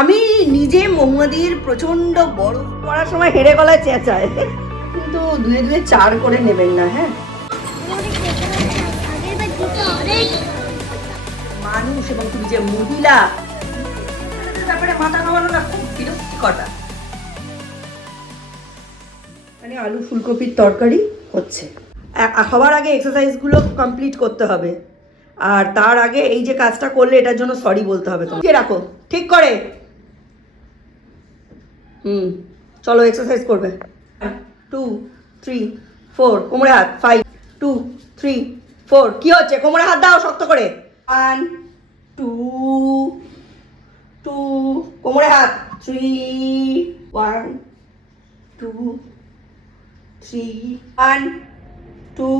আমি নিজে মহুয়াদির প্রচন্ড বরফ পড়ার সময় হেঁড়ে গলায় চেঁচায়, কিন্তু ধুয়ে ধুয়ে চার করে নেবেন না। হ্যাঁ, মানুষ এবং তুমি যে মহিলা ব্যাপারে মাথা ঘামানো না খুব বিরক্তিকটা। মানে আলু ফুলকপির তরকারি হচ্ছে, খাবার আগে এক্সারসাইজগুলো কমপ্লিট করতে হবে, আর তার আগে এই যে কাজটা করলে এটার জন্য সরি বলতে হবে। তোমাকে রাখো ঠিক করে। চলো এক্সারসাইজ করবে। 2 3 4 কোমরে হাত। 5 2 3 4 কি হচ্ছে? কোমরে হাত দাও শক্ত করে। 1 2 2 কোমরে হাত। 3 1 2 3 1 2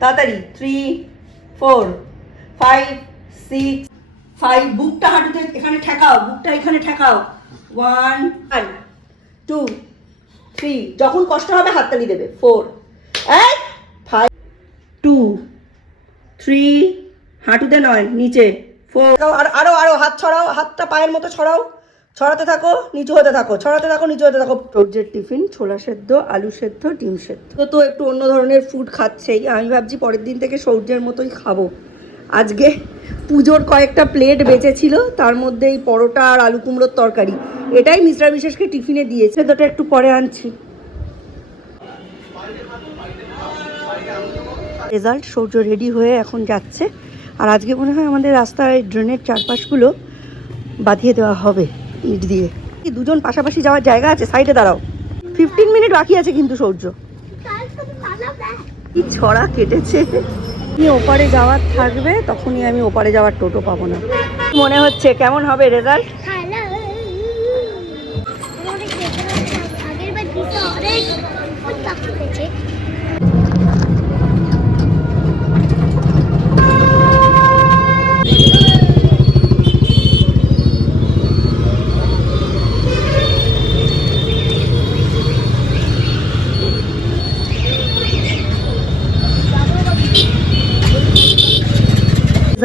তাড়াতাড়ি 3 4 5 6 5 বুকটা হাঁটুতে এখানে ঠেকাও, বুকটা এখানে ঠেকাও। 1 2 3 যখন কষ্ট হবে হাততালি দেবে। 4 5 2 3 হাঁটুতে নয় নিচে। 4 আরো আরো হাত ছড়াও, হাতটা পায়ের মতো ছড়াও, ছড়াতে থাকো, নিচু হতে থাকো, ছড়াতে থাকো, নিচু হতে থাকো। সূর্যের টিফিন ছোলা সেদ্ধ, আলু সেদ্ধ, ডিম সেদ্ধ। তো একটু অন্য ধরনের ফুড খাচ্ছেই। আমি ভাবছি পরের দিন থেকে সূর্যের মতোই খাবো। আজকে পুজোর কয়েকটা প্লেট বেঁচেছিল, তার মধ্যে এই পরোটা আর আলু কুমড়োর তরকারি, এটাই মিস্টার বিশেষকে টিফিনে দিয়েছে। সেদ্ধটা একটু পরে আনছি। রেজাল্ট, সূর্য রেডি হয়ে এখন যাচ্ছে। আর আজকে মনে হয় আমাদের রাস্তায় ড্রেনের চারপাশগুলো বাঁধিয়ে দেওয়া হবে ইট দিয়ে। দুজন পাশাপাশি যাওয়ার জায়গা আছে, সাইডে দাঁড়াও। 15 মিনিট বাকি আছে কিন্তু সূর্য। কি ছড়া কেটেছে। ওপারে যাওয়ার থাকবে, তখনই আমি ওপারে যাওয়ার টোটো পাবো না। মনে হচ্ছে কেমন হবে রেজাল্ট?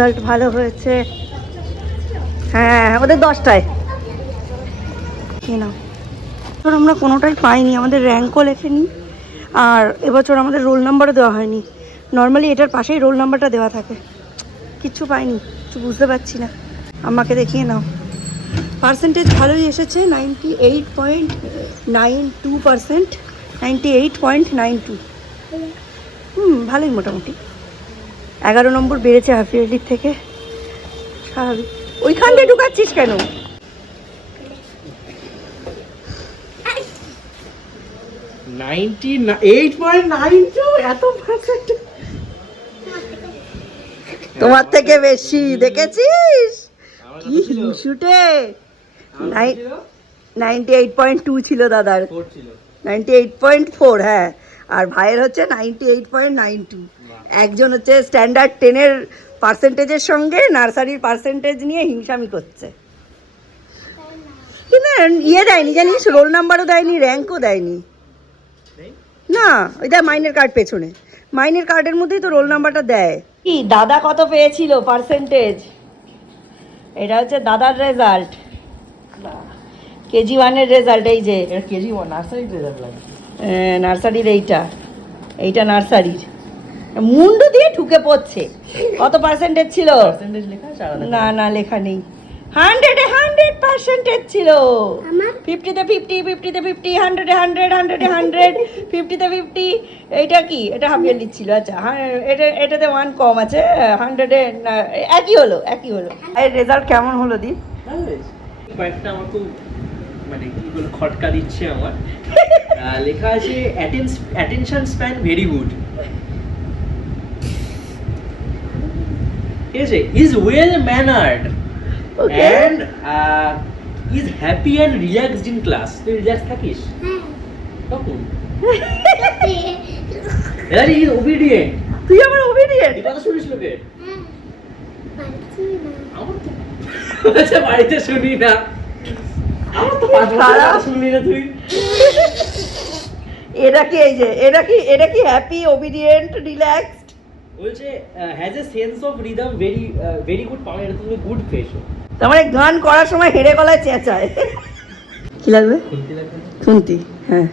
রেজাল্ট ভালো হয়েছে। হ্যাঁ, ওদের 10টায়। না, আমরা কোনোটাই পাইনি, আমাদের র্যাঙ্কও লেখেনি, আর এবছর আমাদের রোল নাম্বারও দেওয়া হয়নি। নর্মালি এটার পাশেই রোল নাম্বারটা দেওয়া থাকে। কিচ্ছু পাইনি, কিছু বুঝতে পারছি না। আমাকে দেখিয়ে নাও। পার্সেন্টেজ ভালোই এসেছে, 98.92%, 98.92। ভালোই মোটামুটি। 11 নম্বর বেড়েছে হাফ ইয়ারলির থেকে, স্বাভাবিক। ওইখানটা ঢুকাচ্ছিস কেন? তোমার থেকে বেশি দেখেছিস? কি হিংসুটে। 98.2 ছিল দাদার, 98.4। হ্যাঁ, আর ভাইয়ের হচ্ছে 98.92। একজন হচ্ছে স্ট্যান্ডার্ড 10-এর পার্সেন্টেজের সঙ্গে নার্সারির পার্সেন্টেজ নিয়ে হিংসামি করছে। কিন্তু ইয়ে দেয়নি জানিস, রোল নাম্বারও দেয়নি, র্যাঙ্কও দেয়নি। না, ওইটা মাইনের কার্ড পেছনে, মাইনের কার্ডের মধ্যেই তো রোল নাম্বারটা দেয়। কি দাদা কত পেয়েছিল পার্সেন্টেজ? এটা হচ্ছে দাদার রেজাল্ট, কেজি 1-এর রেজাল্ট। এই যে কেজি 1 নার্সারির রেজাল্ট লাগে। নার্সারির এইটা নার্সারির। মুন্ডু দিয়ে ঢুকে পড়ছে। কত পার্সেন্টেজ ছিল? পার্সেন্টেজ লেখা আছে? না না, লেখা নেই। 100-এ 100% ছিল। 50-তে 50, 50-তে 50, 100-এ 100, 100-এ 100, 50-তে 50। এইটা কি? এটা হাফ ইয়ারলি ছিল। আচ্ছা, এটাতে 1 কম আছে। 100-এ একই হলো। এর রেজাল্ট কেমন হলো দি? কয়েকটা আমার খুব মানে কি বলে খটকা দিচ্ছে আমার। লেখা আছে অ্যাটেনশন স্প্যান ভেরি গুড। ঠিক আছে, is well ম্যানার্ড and is happy and relaxed in class. তুই রিল্যাক্স থাকিস কখন? আরে ইজ ওবিডিয়েন্ট। তুই আমার ওবিডিয়েন্ট? এই কথা শুনিস লোকে? আমার তো আচ্ছা বাড়িতে শুনি না, আমার তো 5 বছর শুনলি না তুই। এটা কি হ্যাপি, ওবিডিয়েন্ট, রিল্যাক্সড? বলছে has a sense of rhythm very good power. এটা তুমি গুড ফেস। তার মানে গান করার সময় হেঁড়ে গলায় চেঁচায়। কি লাগবে? খুন্তি। হ্যাঁ,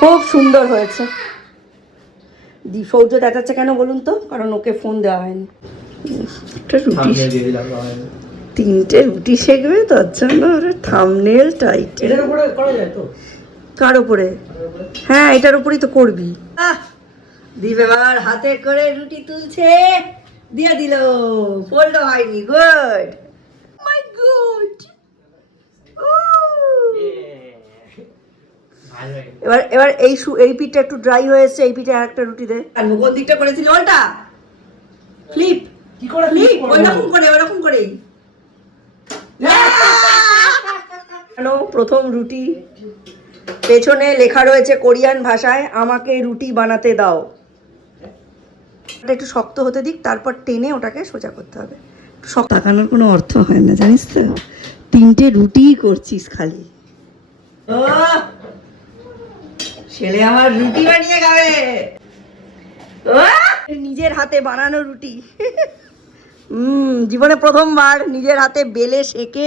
খুব সুন্দর হয়েছে। সৌর্য দেখাচ্ছে কেন বলুন তো? কারণ ওকে ফোন দেওয়া হয়নি। একটা রুটি, 3টে রুটি শেখবে, তার জন্য থাম্বনেল টাইটেল। এটার উপরে করা যায় তো? কার উপরে? হ্যাঁ, এটার উপরেই তো করবি। দীপ এবার হাতে করে রুটি তুলছে, দিয়ে দিল, ফোল্ড হয়নি। গুড, মাই গুড। এবার এবার এই পিঠটা একটু ড্রাই হয়েছে, এই পিঠে আরেকটা রুটি দে। আর কোন দিকটা করেছিলি? ওটা ফ্লিপ। কি করে ফ্লিপ? ওইরকম করে, ওরকম করেই। প্রথম রুটি, পেছনে লেখা রয়েছে কোরিয়ান ভাষায়, আমাকে রুটি বানাতে দাও। এটা একটু শক্ত হতে দিক, তারপর টেনে ওটাকে সোজা করতে হবে। শক্ত তাকানোর কোনো অর্থ হয় না, জানিস তো? 3টে রুটিই করছিস খালি। ছেলে আমার রুটি বানিয়ে খাবে। নিজের হাতে বানানো রুটি। জীবনে প্রথমবার নিজের হাতে বেলে সেকে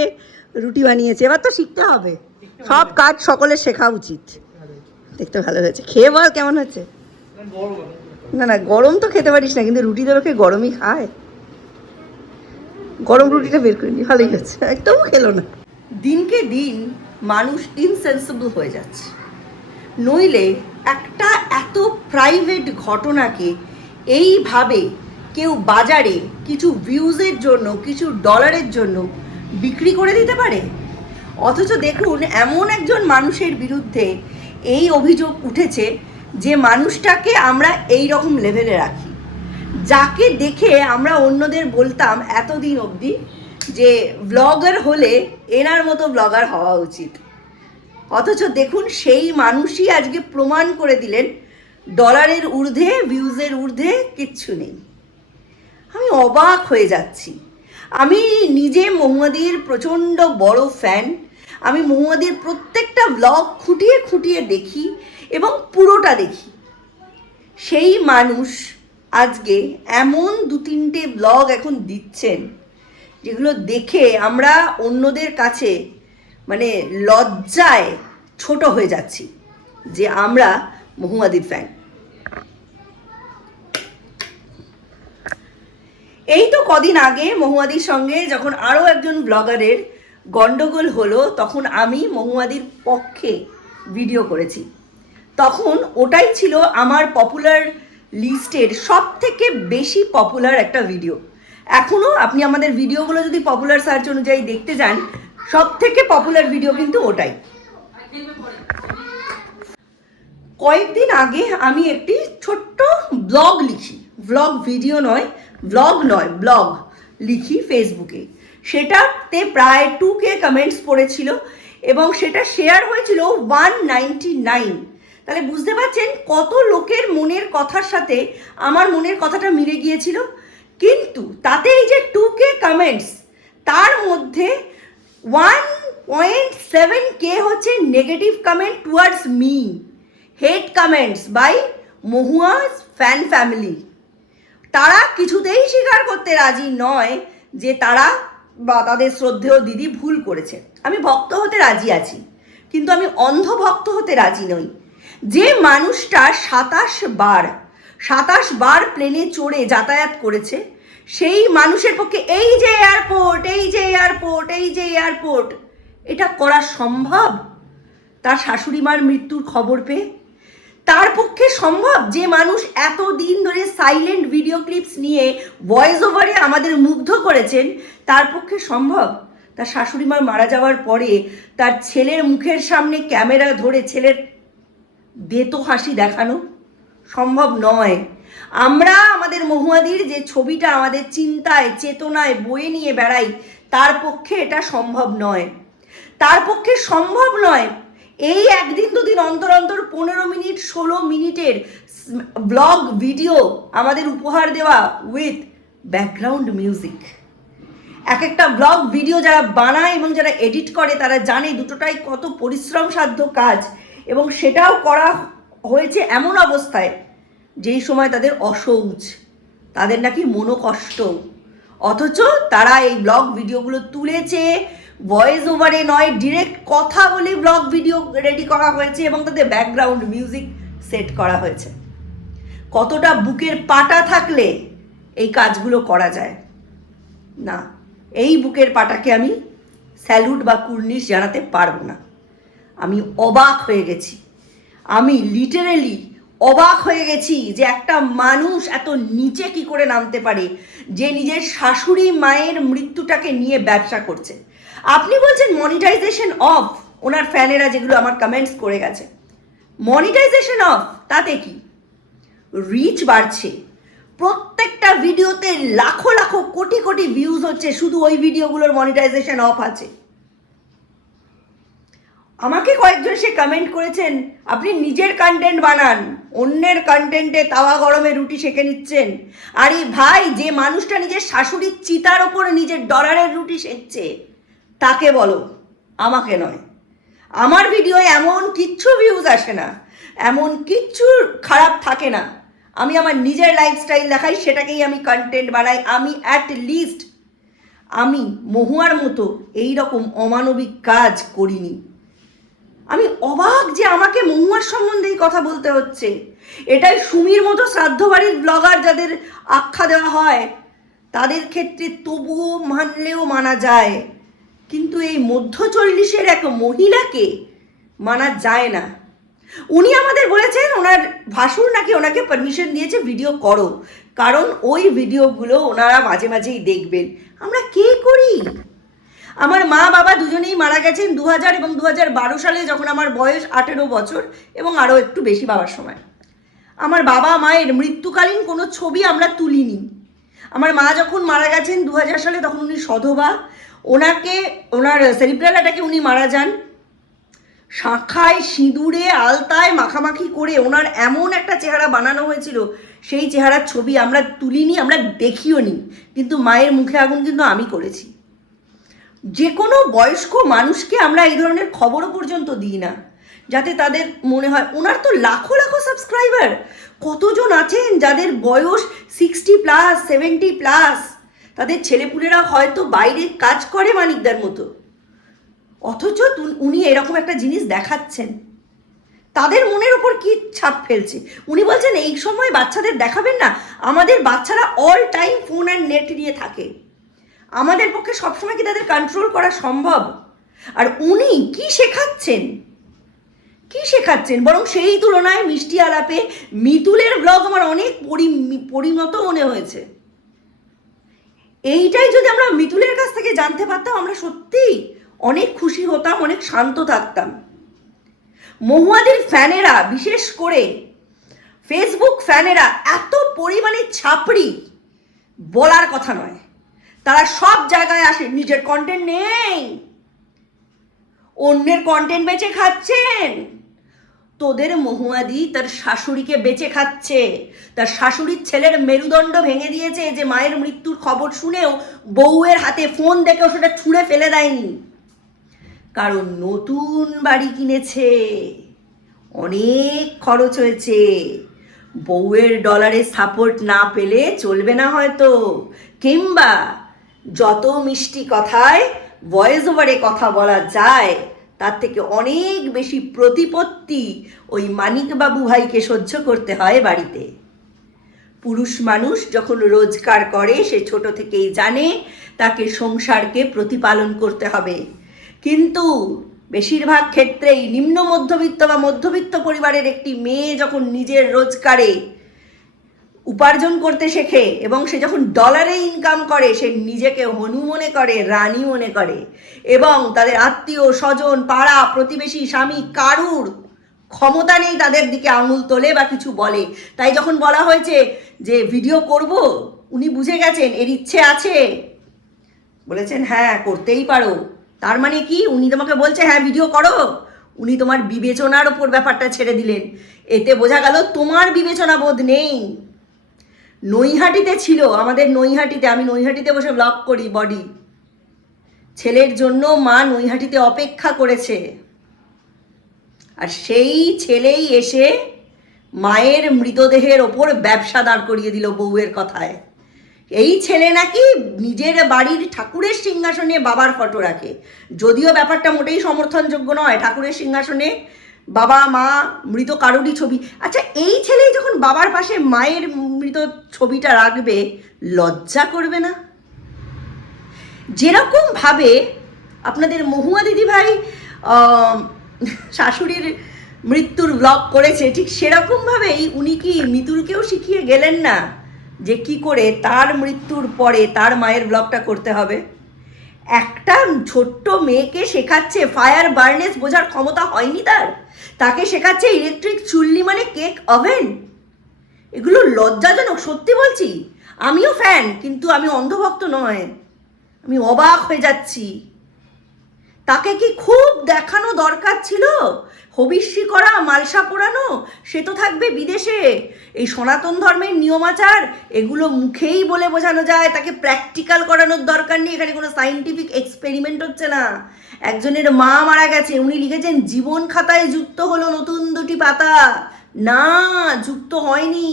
রুটি বানিয়েছে। এবার তো শিখতে হবে, সব কাজ সকলের শেখা উচিত। দেখতে ভালো হয়েছে, খেয়ে বল কেমন হয়েছে। না না, গরম তো খেতে পারিস না, কিন্তু রুটি তো লোকে গরমই খায়। গরম রুটিটা বের করে নি, ভালোই হয়েছে, একদম খেলো না। দিনকে দিন মানুষ ইনসেন্সিবল হয়ে যাচ্ছে। নইলে একটা এত প্রাইভেট ঘটনাকে এইভাবে কেউ বাজারে কিছু ভিউজের জন্য, কিছু ডলারের জন্য বিক্রি করে দিতে পারে? অথচ দেখুন, এমন একজন মানুষের বিরুদ্ধে এই অভিযোগ উঠেছে যে মানুষটাকে আমরা এই রকম লেভেলে রাখি, যাকে দেখে আমরা অন্যদের বলতাম এতদিন অবধি যে ব্লগার হলে এনার মতো ব্লগার হওয়া উচিত। অথচ দেখুন, সেই মানুষই আজকে প্রমাণ করে দিলেন ডলারের ঊর্ধ্বে, ভিউজের ঊর্ধ্বে কিচ্ছু নেই। আমি অবাক হয়ে যাচ্ছি। আমি নিজে মহুয়াদির প্রচণ্ড বড় ফ্যান। আমি মহুয়াদির প্রত্যেকটা ব্লগ খুঁটিয়ে খুঁটিয়ে দেখি এবং পুরোটা দেখি। সেই মানুষ আজকে এমন 2-3টে ব্লগ এখন দিচ্ছেন যেগুলো দেখে আমরা অন্যদের কাছে মানে লজ্জায় ছোট হয়ে যাচ্ছি যে আমরা মহুয়াদির ফ্যান। এই তো কদিন আগে মহুয়াদির সঙ্গে যখন আরও একজন ব্লগারের গন্ডগোল হলো, তখন আমি মহুয়াদির পক্ষে ভিডিও করেছি। তখন ওটাই ছিল আমার পপুলার লিস্টের সব থেকে বেশি পপুলার একটা ভিডিও। এখনও আপনি আমাদের ভিডিওগুলো যদি পপুলার সার্চ অনুযায়ী দেখতে যান, সব থেকে পপুলার ভিডিও কিন্তু ওটাই। কয়েকদিন আগে আমি একটি ছোট্ট ব্লগ লিখি, ব্লগ ভিডিও নয়, ব্লগ লিখি ফেসবুকে। সেটাতে প্রায় 2K কমেন্টস পড়েছিল এবং সেটা শেয়ার হয়েছিল 199। তাহলে বুঝতে পারছেন কত লোকের মনের কথার সাথে আমার মনের কথাটা মিলে গিয়েছিল। কিন্তু তাতে এই যে 2K কমেন্টস, তার মধ্যে 1.7K হচ্ছে negative comment towards me, hate comments by Mahua's fan family. তারা কিছুতেই স্বীকার করতে রাজি নয় যে তারা বা তাদের শ্রদ্ধেয় দিদি ভুল করেছে। আমি ভক্ত হতে রাজি আছি, কিন্তু আমি অন্ধ ভক্ত হতে রাজি নই। যে মানুষটা 27 বার প্লেনে চড়ে যাতায়াত করেছে, সেই মানুষের পক্ষে এই যে এয়ারপোর্ট এটা করা সম্ভব? তার শাশুড়ি মার মৃত্যুর খবর পেয়ে তার পক্ষে সম্ভব? যে মানুষ এতদিন ধরে সাইলেন্ট ভিডিও ক্লিপস নিয়ে ভয়েস ওভারে আমাদের মুগ্ধ করেছেন, তার পক্ষে সম্ভব তার শাশুড়ি মার মারা যাওয়ার পরে তার ছেলের মুখের সামনে ক্যামেরা ধরে ছেলের বেতো হাসি দেখানো? সম্ভব নয়। আমরা আমাদের মহুয়াদির যে ছবিটা আমাদের চিন্তায় চেতনায় বয়ে নিয়ে বেড়াই, তার পক্ষে এটা সম্ভব নয়। তার পক্ষে সম্ভব নয় এই একদিন দুদিন অন্তর অন্তর 15 মিনিট 16 মিনিটের ব্লগ ভিডিও আমাদের উপহার দেওয়া উইথ ব্যাকগ্রাউন্ড মিউজিক। এক একটা ব্লগ ভিডিও যারা বানায় এবং যারা এডিট করে তারা জানে দুটোটাই কত পরিশ্রম সাধ্য কাজ, এবং সেটাও করা হয়েছে এমন অবস্থায় যেই সময় তাদের অসৌচ, তাদের নাকি মনোকষ্ট, অথচ তারা এই ব্লগ ভিডিওগুলো তুলেছে, ভয়েস ওভারে নয়, ডিরেক্ট কথা বলে ব্লগ ভিডিও রেডি করা হয়েছে এবং তাদের ব্যাকগ্রাউন্ড মিউজিক সেট করা হয়েছে। কতটা বুকের পাটা থাকলে এই কাজগুলো করা যায় না, এই বুকের পাটাকে আমি স্যালুট বা কুর্নিশ জানাতে পারবো না। আমি অবাক হয়ে গেছি, আমি লিটারেলি অবাক হয়ে গেছি যে একটা মানুষ এত নিচে কি করে নামতে পারে, যে নিজের শাশুড়ি মায়ের মৃত্যুটাকে নিয়ে ব্যবসা করছে। আপনি বলছেন মনিটাইজেশন অফ, ওনার ফ্যানেরা যেগুলো আমার কমেন্টস করে গেছে, মনিটাইজেশন অফ, তাতে কি? রিচ বাড়ছে, প্রত্যেকটা ভিডিওতে লাখো লাখো কোটি কোটি ভিউজ হচ্ছে, শুধু ওই ভিডিওগুলোর মনিটাইজেশন অফ আছে। আমাকে কয়েকজন সে কমেন্ট করেছেন, আপনি নিজের কন্টেন্ট বানান, অন্যের কন্টেন্টে তাওয়া গরমে রুটি সেঁকে নিচ্ছেন। আরে ভাই, যে মানুষটা নিজের শাশুড়ির চিতার ওপর নিজের ডলারের রুটি সেঁকছে তাকে বলো, আমাকে নয়। আমার ভিডিওয়ে এমন কিচ্ছু ভিউজ আসে না, এমন কিচ্ছু খারাপ থাকে না। আমি আমার নিজের লাইফস্টাইল দেখাই, সেটাকেই আমি কন্টেন্ট বানাই। আমি অ্যাট লিস্ট আমি মহুয়ার মতো এই রকম অমানবিক কাজ করিনি। আমি অবাক যে আমাকে মহুয়ার সম্বন্ধে এই কথা বলতে হচ্ছে। এটাই সুমির মতো শ্রাদ্ধ বাড়ির ব্লগার যাদের আখ্যা দেওয়া হয় তাদের ক্ষেত্রে তবুও মানলেও মানা যায়, কিন্তু এই মধ্য 40-এর এক মহিলাকে মানা যায় না। উনি আমাদের বলেছেন ওনার ভাসুর নাকি ওনাকে পারমিশন দিয়েছে ভিডিও করো, কারণ ওই ভিডিওগুলো ওনারা মাঝে মাঝেই দেখবেন। আমরা কে করি? আমার মা বাবা দুজনেই মারা গেছেন 2000 এবং 2012 সালে, যখন আমার বয়স 18 বছর এবং আরও একটু বেশি বাবার সময়। আমার বাবা মায়ের মৃত্যুকালীন কোনো ছবি আমরা তুলিনি। আমার মা যখন মারা গেছেন 2000 সালে, তখন উনি সধবা, ওনার সেরিব্রাল অ্যাটাকে উনি মারা যান। শাঁখায় সিঁদুরে আলতায় মাখামাখি করে ওনার এমন একটা চেহারা বানানো হয়েছিল, সেই চেহারার ছবি আমরা তুলিনি, আমরা দেখিও নি, কিন্তু মায়ের মুখে আগুন কিন্তু আমি করেছি। যে কোনো বয়স্ক মানুষকে আমরা এই ধরনের খবরও পর্যন্ত দিই না, যাতে তাদের মনে হয়। ওনার তো লাখো লাখো সাবস্ক্রাইবার, কতজন আছেন যাদের বয়স 60+, 70+, তাদের ছেলেপুলেরা হয়তো বাইরে কাজ করে মানিকদার মতো, অথচ উনি এরকম একটা জিনিস দেখাচ্ছেন। তাদের মনের ওপর কি ছাপ ফেলছে? উনি বলছেন এই সময় বাচ্চাদের দেখাবেন না। আমাদের বাচ্চারা অল টাইম ফোন আর নেট নিয়ে থাকে, আমাদের পক্ষে সবসময় কি তাদের কন্ট্রোল করা সম্ভব? আর উনি কি শেখাচ্ছেন, কি শেখাচ্ছেন? বরং সেই তুলনায় মিষ্টি আলাপে মিতুলের ব্লগ আমার অনেক পরিণত মনে হয়েছে। এইটাই যদি আমরা মিতুলের কাছ থেকে জানতে পারতাম, আমরা সত্যিই অনেক খুশি হতাম, অনেক শান্ত থাকতাম। মহুয়াদের ফ্যানেরা, বিশেষ করে ফেসবুক ফ্যানেরা এত পরিমাণে ছাপড়ি বলার কথা নয়। তারা সব জায়গায় আসে, নিজের কন্টেন্ট নেই, অন্যের কন্টেন্ট বেচে খাচ্ছেন। তোদের মহুয়াদি তার শাশুড়িকে বেচে খাচ্ছে, তার শাশুড়ির ছেলের মেরুদণ্ড ভেঙে দিয়েছে, যে মায়ের মৃত্যুর খবর শুনেও বউয়ের হাতে ফোন দেখেও সেটা ছুঁড়ে ফেলে দেয়নি, কারণ নতুন বাড়ি কিনেছে, অনেক খরচ হয়েছে। বউয়ের ডলারে সাপোর্ট না পেলে চলবে না হয়তো, কিংবা যত মিষ্টি কথায় ভয়েস ওভারে কথা বলা যায় তার থেকে অনেক বেশি প্রতিপত্তি ওই মানিকবাবু ভাইকে সহ্য করতে হয় বাড়িতে। পুরুষ মানুষ যখন রোজগার করে, সে ছোট থেকেই জানে তাকে সংসারকে প্রতিপালন করতে হবে, কিন্তু বেশিরভাগ ক্ষেত্রেই নিম্ন মধ্যবিত্ত বা মধ্যবিত্ত পরিবারের একটি মেয়ে যখন নিজের রোজগারে উপার্জন করতে শেখে এবং সে যখন ডলারে ইনকাম করে, সে নিজেকে হনু মনে করে, রানী মনে করে, এবং তাদের আত্মীয় স্বজন, পাড়া প্রতিবেশী, স্বামী কারুর ক্ষমতা নেই তাদের দিকে আঙুল তোলে বা কিছু বলে। তাই যখন বলা হয়েছে যে ভিডিও করব, উনি বুঝে গেছেন এর ইচ্ছে আছে, বলেছেন হ্যাঁ করতেই পারো। তার মানে কি? উনি তোমাকে বলছে হ্যাঁ ভিডিও করো, উনি তোমার বিবেচনার ওপর ব্যাপারটা ছেড়ে দিলেন। এতে বোঝা গেল তোমার বিবেচনা বোধ নেই। নৈহাটিতে ছিল, আমাদের নৈহাটিতে, আমি নৈহাটিতে বসে ব্লগ করি বডি, ছেলের জন্য মা নৈহাটিতে অপেক্ষা করেছে, আর সেই ছেলেই এসে মায়ের মৃতদেহের ওপর ব্যবসা দাঁড় করিয়ে দিল বউয়ের কথায়। এই ছেলে নাকি নিজের বাড়ির ঠাকুরের সিংহাসনে বাবার ফটো রাখে, যদিও ব্যাপারটা মোটেই সমর্থনযোগ্য নয়। ঠাকুরের সিংহাসনে বাবা মা মৃত কারোরই ছবি, আচ্ছা এই ছেলেই যখন বাবার পাশে মায়ের মৃত ছবিটা রাখবে, লজ্জা করবে না? যেরকম ভাবে আপনাদের মহুয়া দিদিভাই শাশুড়ির মৃত্যুর ব্লগ করেছে, ঠিক সেরকমভাবেই উনি কি মিতুলকেও শিখিয়ে গেলেন না যে কি করে তার মৃত্যুর পরে তার মায়ের ব্লগটা করতে হবে? একটা ছোট্ট মেয়েকে শেখাচ্ছে ফায়ার বার্নেস বোঝার ক্ষমতা হয়নি তাকে শেখাচ্ছে ইলেকট্রিক চুল্লি মানে কেক ওভেন। এগুলো লজ্জাজনক, সত্যি বলছি। আমিও ফ্যান, কিন্তু আমি অন্ধভক্ত নয়। আমি অবাক হয়ে যাচ্ছি। তাকে কি খুব দেখানো দরকার ছিল? হবিষ্যি করা, মালসা পোড়ানো, সে তো থাকবে বিদেশে। এই সনাতন ধর্মের নিয়মাচার এগুলো মুখেই বলে বোঝানো যায়, তাকে প্র্যাকটিক্যাল করানোর দরকার নেই। এখানে কোনো সায়েন্টিফিক এক্সপেরিমেন্ট হচ্ছে না। একজনের মা মারা গেছে, উনি লিখেছেন জীবন খাতায় যুক্ত হলো নতুন 2টি পাতা। না, যুক্ত হয়নি।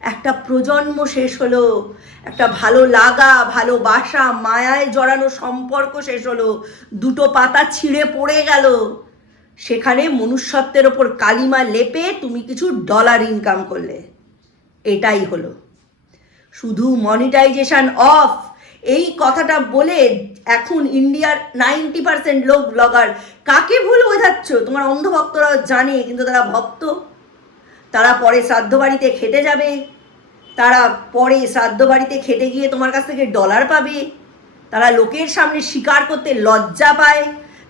একটা প্রজন্ম শেষ হলো, একটা ভালো লাগা, ভালোবাসা, মায়ায় জড়ানো সম্পর্ক শেষ হলো, 2টো পাতা ছিঁড়ে পড়ে গেল। সেখানে মনুষ্যত্বের ওপর কালিমা লেপে তুমি কিছু ডলার ইনকাম করলে, এটাই হলো। শুধু মনিটাইজেশন অফ এই কথাটা বলে এখন ইন্ডিয়ার 90% লোক ব্লগার, কাকে ভুল বোঝাচ্ছ? তোমার অন্ধভক্তরা জানে, কিন্তু তারা ভক্ত। তারা পরে শ্রাদ্ধ বাড়িতে খেতে যাবে, তারা পরে শ্রাদ্ধ বাড়িতে খেতে গিয়ে তোমার কাছ থেকে ডলার পাবে, তারা লোকের সামনে স্বীকার করতে লজ্জা পায়,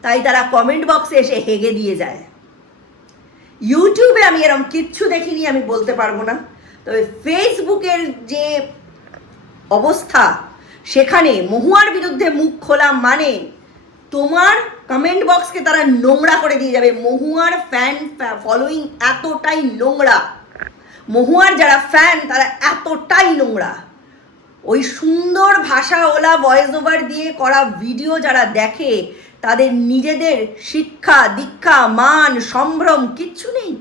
তাই তারা কমেন্ট বক্সে এসে হেগে দিয়ে যায়। ইউটিউবে আমি এরকম কিচ্ছু দেখিনি, আমি বলতে পারবো না। তবে ফেসবুকের যে অবস্থা, সেখানে মহুয়ার বিরুদ্ধে মুখ খোলা মানে তোমার কমেন্ট বক্সকে তারা নোংরা করে দিয়ে যাবে। মহুয়ার ফ্যান ফলোয়িং এতটাই নোংরা, মহুয়ার যারা ফ্যান তারা এতটাই নোংরা। ওই সুন্দর ভাষাওয়ালা ভয়েস ওভার দিয়ে করা ভিডিও যারা দেখে, তাদের নিজেদের শিক্ষা দীক্ষা মান সম্ভ্রম কিচ্ছু নেই।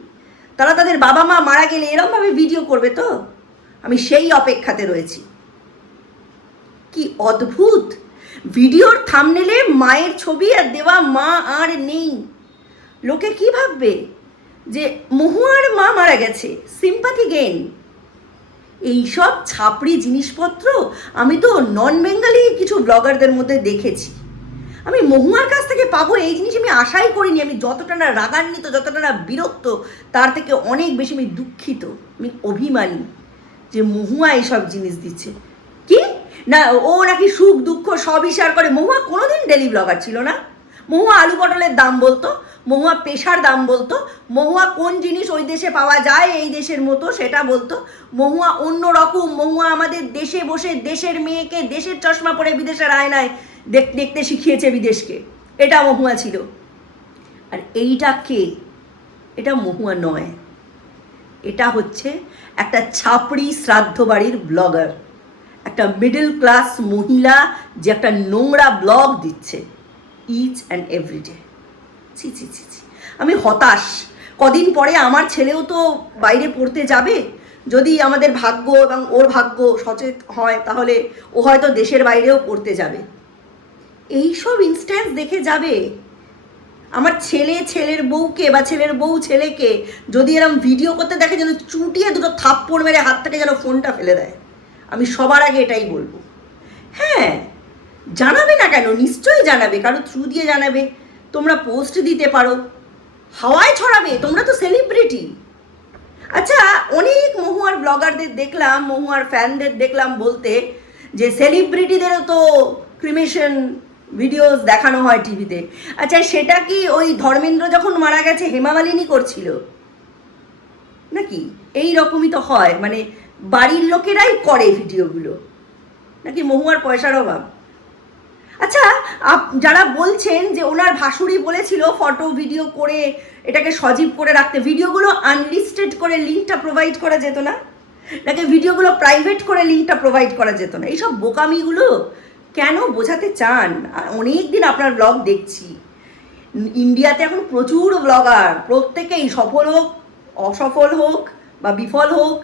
তারা তাদের বাবা মা মারা গেলে এরমভাবে ভিডিও করবে তো? আমি সেই অপেক্ষাতে রয়েছি। কি অদ্ভুত! ভিডিওর থাম্বনেলে মায়ের ছবি আর দেওয়া মা আর নেই। লোকে কি ভাববে যে মহুয়ার মা মারা গেছে, সিম্পাথি গেইন। এইসব ছাপড়ি জিনিসপত্র আমি তো নন বেঙ্গালি কিছু ব্লগারদের মধ্যে দেখেছি। আমি মহুয়ার কাছ থেকে পাবো এই জিনিস আমি আশাই করিনি। আমি যতটা না রাগান্বিত, যতটা না বিরক্ত, তার থেকে অনেক বেশি আমি দুঃখিত, আমি অভিমানী যে মহুয়া এইসব জিনিস দিচ্ছে। কি না, ও নাকি সুখ দুঃখ সবই শেয়ার করে। মহুয়া কোনোদিন ডেলি ব্লগার ছিল না। মহুয়া আলু পটলের দাম বলতো, মহুয়া পেশার দাম বলতো, মহুয়া কোন জিনিস ওই দেশে পাওয়া যায় এই দেশের মতো সেটা বলতো। মহুয়া অন্য রকম। মহুয়া আমাদের দেশে বসে দেশের মেয়েকে দেশের চশমা পরে বিদেশের আয়নায় দেখতে শিখিয়েছে বিদেশকে। এটা মহুয়া ছিল। আর এইটা কে? এটা মহুয়া নয়, এটা হচ্ছে একটা ছাপড়ি শ্রাদ্ধ বাড়ির ব্লগার, একটা মিডল ক্লাস মহিলা যে একটা নোংরা ব্লগ দিচ্ছে ইচ অ্যান্ড এভরিডে। ছি ছি ছি ছি, আমি হতাশ। কদিন পরে আমার ছেলেও তো বাইরে পড়তে যাবে। যদি আমাদের ভাগ্য এবং ওর ভাগ্য সচেত হয়, তাহলে ও হয়তো দেশের বাইরেও পড়তে যাবে। এইসব ইনস্ট্যান্স দেখে যাবে। আমার ছেলে ছেলের বউকে বা ছেলের বউ ছেলেকে যদি এরকম ভিডিও করতে দেখে, যেন চুটিয়ে 2টো থাপ্পড় মেরে হাত থেকে যেন ফোনটা ফেলে দেয়। আমি সবার আগে এটাই বলবো। হ্যাঁ, জানাবে না কেন? নিশ্চয়ই জানাবে, কারো থ্রু দিয়ে জানাবে। তোমরা পোস্ট দিতে পারো, হাওয়ায় ছড়াবে, তোমরা তো সেলিব্রিটি। আচ্ছা, অনেক মহুয়ার ব্লগারদের দেখলাম, মহুয়ার ফ্যানদের দেখলাম বলতে যে সেলিব্রিটিদেরও তো ক্রিমেশন ভিডিওস দেখানো হয় টিভিতে। আচ্ছা, সেটা কি ওই ধর্মেন্দ্র যখন মারা গেছে হেমা মালিনী করছিল নাকি? এই রকমই তো হয়, মানে বাড়ির লোকেরাই করে ভিডিওগুলো, নাকি মহুয়ার পয়সার অভাব? আচ্ছা, যারা বলছেন যে ওনার ভাসুড়ি বলেছিল ফটো ভিডিও করে এটাকে সজীব করে রাখতে, ভিডিওগুলো আনলিস্টেড করে লিঙ্কটা প্রোভাইড করা যেত না? নাকি ভিডিওগুলো প্রাইভেট করে লিঙ্কটা প্রোভাইড করা যেত না? এইসব বোকামিগুলো কেন বোঝাতে চান? আর অনেক দিন আপনার ব্লগ দেখছি। ইন্ডিয়াতে এখন প্রচুর ব্লগার, প্রত্যেকেই সফল হোক অসফল হোক বা বিফল হোক,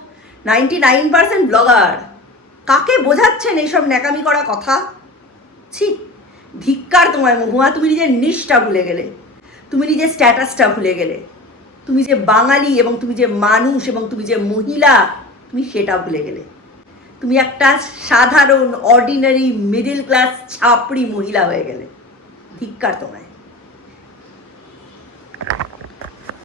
99% ব্লগার। কাকে বোঝাচ্ছেন এইসব ন্যাকামি করা কথা? ছি, ধিক্কার তোমায় মহুয়া, তুমি নিজের নিষ্ঠা ভুলে গেলে, তুমি নিজের স্ট্যাটাসটা ভুলে গেলে, তুমি যে বাঙালি এবং তুমি যে মানুষ এবং তুমি যে মহিলা, তুমি সেটা ভুলে গেলে। তুমি একটা সাধারণ অর্ডিনারি মিডল ক্লাস ছাপড়ি মহিলা হয়ে গেলে। ধিক্কার তোমায়।